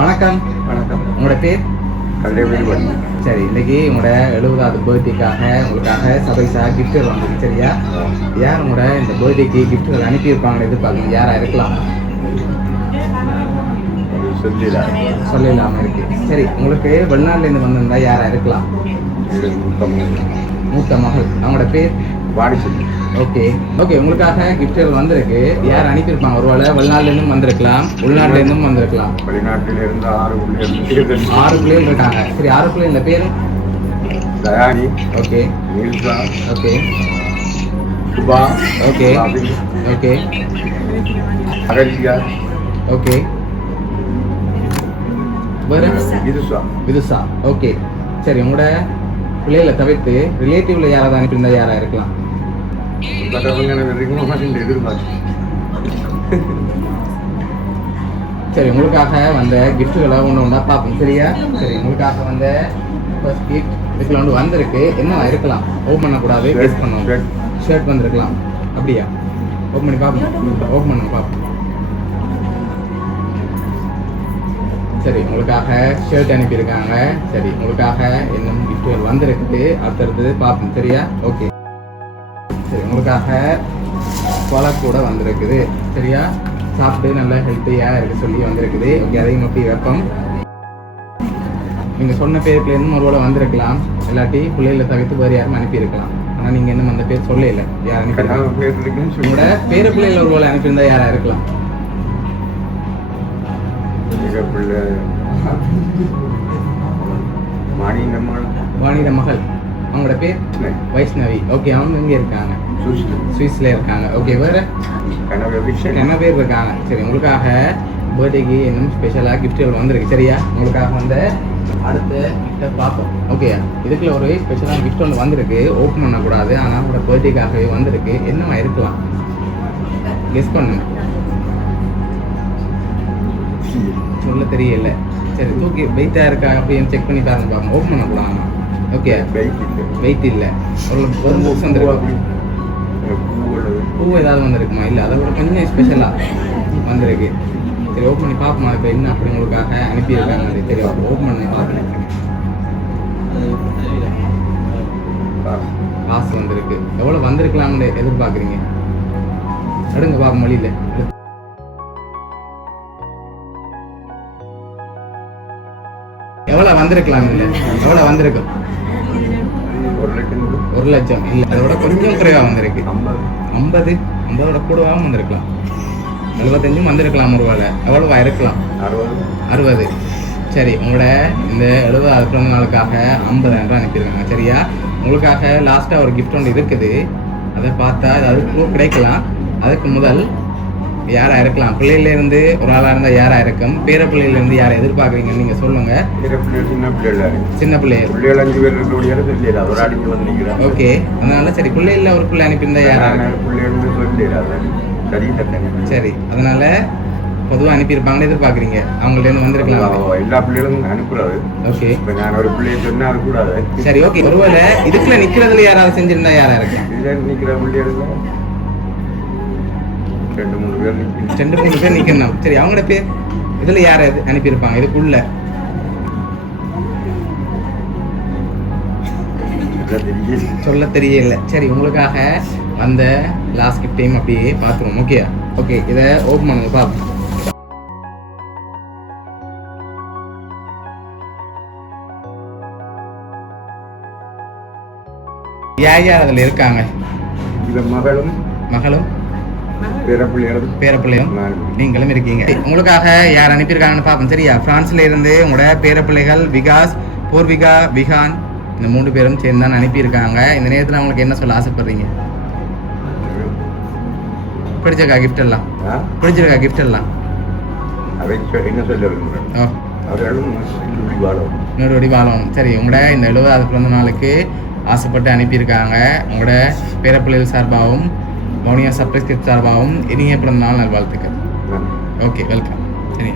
வணக்கம். வணக்கம். உங்களோட பேர்? கல்யாணம். சரி, இன்னைக்கு உங்களோட 70வது பர்த்டேக்காக உங்களுக்காக சபைசா கிஃப்ட் வாங்குது. சரியா? யார் உங்களோட இந்த பர்த்டேக்கு கிஃப்ட்கள் அனுப்பியிருப்பாங்கன்னு எதிர்பார்க்குங்க? யாரா இருக்கலாம்? சொல்லலாம இருக்கு. சரி, உங்களுக்கு வெளிநாட்டிலேருந்து வந்திருந்தா யாரா இருக்கலாம்? மூத்த மகள். அவங்களோட பேர்? வாடிச்சல். ஓகே ஓகே, உங்களுக்காக கிஃப்ட்கள் வந்திருக்கு. யார் அனுப்பியிருப்பாங்க? ஒருவேளை வெளிநாட்டிலேருந்தும் வந்திருக்கலாம், உள்நாட்டிலேருந்தும் வந்திருக்கலாம். வெளிநாட்டிலிருந்து 6 பிள்ளைகள் இருக்காங்க. சரி, 6 பிள்ளைங்கள பேர்? Dayani. Okay. Nilsa. Okay. Subha. Okay. Okay. Akalya. Okay. வேற? விதுஷா. ஓகே. சரி, உங்களோட பிள்ளைகளை தவிர்த்து ரிலேட்டிவ்ல யாராவது அனுப்பியிருந்தா யாரா இருக்கலாம்? சரி, உங்களுக்காக வந்த கிஃப்ட்டுகளை ஒன்று ஒன்றா பார்ப்போம். சரியா? சரி, உங்களுக்காக வந்த ஃபர்ஸ்ட் கிஃப்ட் இதுக்குள்ள ஒன்று வந்திருக்கு. என்ன இருக்கலாம்? ஓப்பன் பண்ணக்கூடாது, கெஸ் பண்ணுவோம். ஷர்ட் வந்திருக்கலாம். அப்படியா? ஓப்பன் பண்ணி பார்ப்போம். ஓப்பன் பண்ண பார்ப்போம். சரி, உங்களுக்காக ஷர்ட் அனுப்பியிருக்காங்க. சரி, உங்களுக்காக இன்னும் கிஃப்ட்கள் வந்திருக்குது. அடுத்தடுத்தது பார்ப்போம். சரியா? ஓகே. சரி, உங்களுக்காக கொலை கூட வந்திருக்குது. சரியா? சாப்பிட்டு நல்லா ஹெல்த்தியாக இருக்க சொல்லி வந்திருக்குது. ஓகே, அதையும் அப்படி வைப்போம். நீங்கள் சொன்ன பேருக்குலேருந்து ஒரு வேளை வந்திருக்கலாம், இல்லாட்டி பிள்ளைகளை தவிர்த்து வேறு யாரும் அனுப்பியிருக்கலாம். ஆனால் நீங்கள் இன்னும் அந்த பேர் சொல்ல இல்லை. யார் அனுப்பியிருக்காங்க? உங்களோட பேர பிள்ளைகள் ஒரு வேளை அனுப்பியிருந்தா யாராக இருக்கலாம்? வாணிட மகள். அவங்களோட பேர்? வைஷ்ணவி. ஓகே, அவங்க எங்கே இருக்காங்க? சுவிஸ்ல இருக்காங்க. ஓகே, வேற என்ன பேர் இருக்காங்க? சரி, உங்களுக்காக பர்த்டேக்கு இன்னும் ஸ்பெஷலாக கிஃப்ட்கள் வந்திருக்கு. சரியா? உங்களுக்காக வந்து அடுத்த கிஃப்ட்டை பார்ப்போம். ஓகே, இதுக்குள்ள ஒரு ஸ்பெஷலாக கிஃப்ட் ஒன்று வந்திருக்கு. ஓப்பன் பண்ணக்கூடாது, ஆனால் உங்களோட பர்த்டேக்காகவே வந்திருக்கு. என்னவா இருக்கலாம்? கெஸ் பண்ணுங்க. சொல்ல தெரியல. சரி, தூக்கி வெயிட்டாக இருக்கா அப்படின்னு செக் பண்ணி பாருங்க. பார்ப்போம். ஓப்பன் பண்ணக்கூடாது. ஓகே, வெயிட் இல்லை. ஒரு புக்ஸ் வந்துருக்கு. பூ ஏதாவது வந்திருக்குமா? இல்லை, அதை விட கொஞ்சம் ஸ்பெஷலாக வந்திருக்கு. சரி, ஓப்பன் பண்ணி பார்ப்போமா? இப்போ என்ன அப்படி உங்களுக்காக அனுப்பியிருக்காங்க? அது தெரியும். ஓப்பன் பண்ணி பார்ப்பேன். காசு வந்திருக்கு. எவ்வளோ வந்திருக்கலாம்னு எதிர்பார்க்குறீங்க? எடுங்க பார்ப்போம். மொழியில் எவ்வளோ வந்திருக்கலாம்? இல்லை, எவ்வளோ வந்திருக்கும்? 1 லட்சம். இல்லை, அதோட கொஞ்சம் குறைவாக வந்திருக்கு. 50 கூடவாகவும் வந்திருக்கலாம். 75 வந்திருக்கலாம். ஒரு வேலை எவ்வளோவா இருக்கலாம்? 60. சரி, உங்களோட இந்த 70வது பிறந்த நாளுக்காக 50,000 அனுப்பியிருக்காங்க. சரியா? உங்களுக்காக லாஸ்ட்டாக ஒரு கிஃப்ட் ஒன்று இருக்குது. அதை பார்த்தா ஏதாவது ப்ரூஃப் கிடைக்கலாம். அதுக்கு முதல் யாரா இருக்கலாம்? பிள்ளையிலேருந்து ஒரு ஆளாக இருந்தால் யாரா இருக்கும்? பேர பிள்ளையிலேருந்து யாரை எதிர்பார்க்குறீங்கன்னு நீங்கள் சொல்லுங்க. சின்ன பிள்ளைகள் 5 பேர் இருக்க. ஓகே, அதனால சரி, பிள்ளைல ஒரு பிள்ளை அனுப்பியிருந்தா யாரா? சரி, அதனால பொதுவாக அனுப்பியிருப்பாங்கன்னு எதிர்பார்க்குறீங்க. அவங்கள்ட்ட வந்திருக்கலாம். எல்லா பிள்ளைகளும் அனுப்புறாரு. ஓகே, இப்போ நான் ஒரு பிள்ளையை சொன்னா அது கூடாது. சரி, ஓகே. ஒருவேளை இதுக்குள்ள நிற்கிறதுல யாராவது செஞ்சிருந்தா யாரா இருக்கும்? இதில் நிற்கிற பிள்ளைகள் 2-3 பேர் நிக்கணும். சரி, அவங்களோட பேர் இதுல யார அனுப்பியிருப்பாங்க? இதுக்குள்ள சொல்ல தெரியல. சரி, உங்களுக்காக வந்த லாஸ்ட் கிஃப்ட் டைம் அப்படியே பார்த்துருவோம். ஓகே ஓகே, இதை ஓப்பன் பண்ணுங்க பார்ப்போம். யார் அதில் இருக்காங்க? மகளும் பேரப்பிள்ளையும் நீங்களும் இருக்கீங்க. உங்களுக்காக யார் அனுப்பியிருக்காங்கன்னு பார்ப்போம். சரியா? பிரான்ஸ்ல இருந்து உங்களோட பேரப்பிள்ளைகள் விகாஸ், பூர்விகா, விகான், இந்த 3 பேரும் சேர்ந்து தான் அனுப்பியிருக்காங்க. இந்த நேரத்தில் அவங்களுக்கு என்ன சொல்ல ஆசைப்படுறீங்க? பிடிச்சிருக்கா கிஃப்ட் எல்லாம்? பிடிச்சிருக்கா கிஃப்ட் எல்லாம்? இன்னொரு வடி வாழணும். சரி, உங்களோட இந்த 70வது பிறந்த நாளுக்கு ஆசைப்பட்டு அனுப்பியிருக்காங்க. உங்களோட பேரப்பிள்ளைகள் சார்பாகவும் மௌனியா சர்ப்ரைஸ் கிஃப்ட் சார்பாகவும் இனிய பிறந்த நாள் நல்வாழ்த்துக்கள். Okay, welcome. சரி.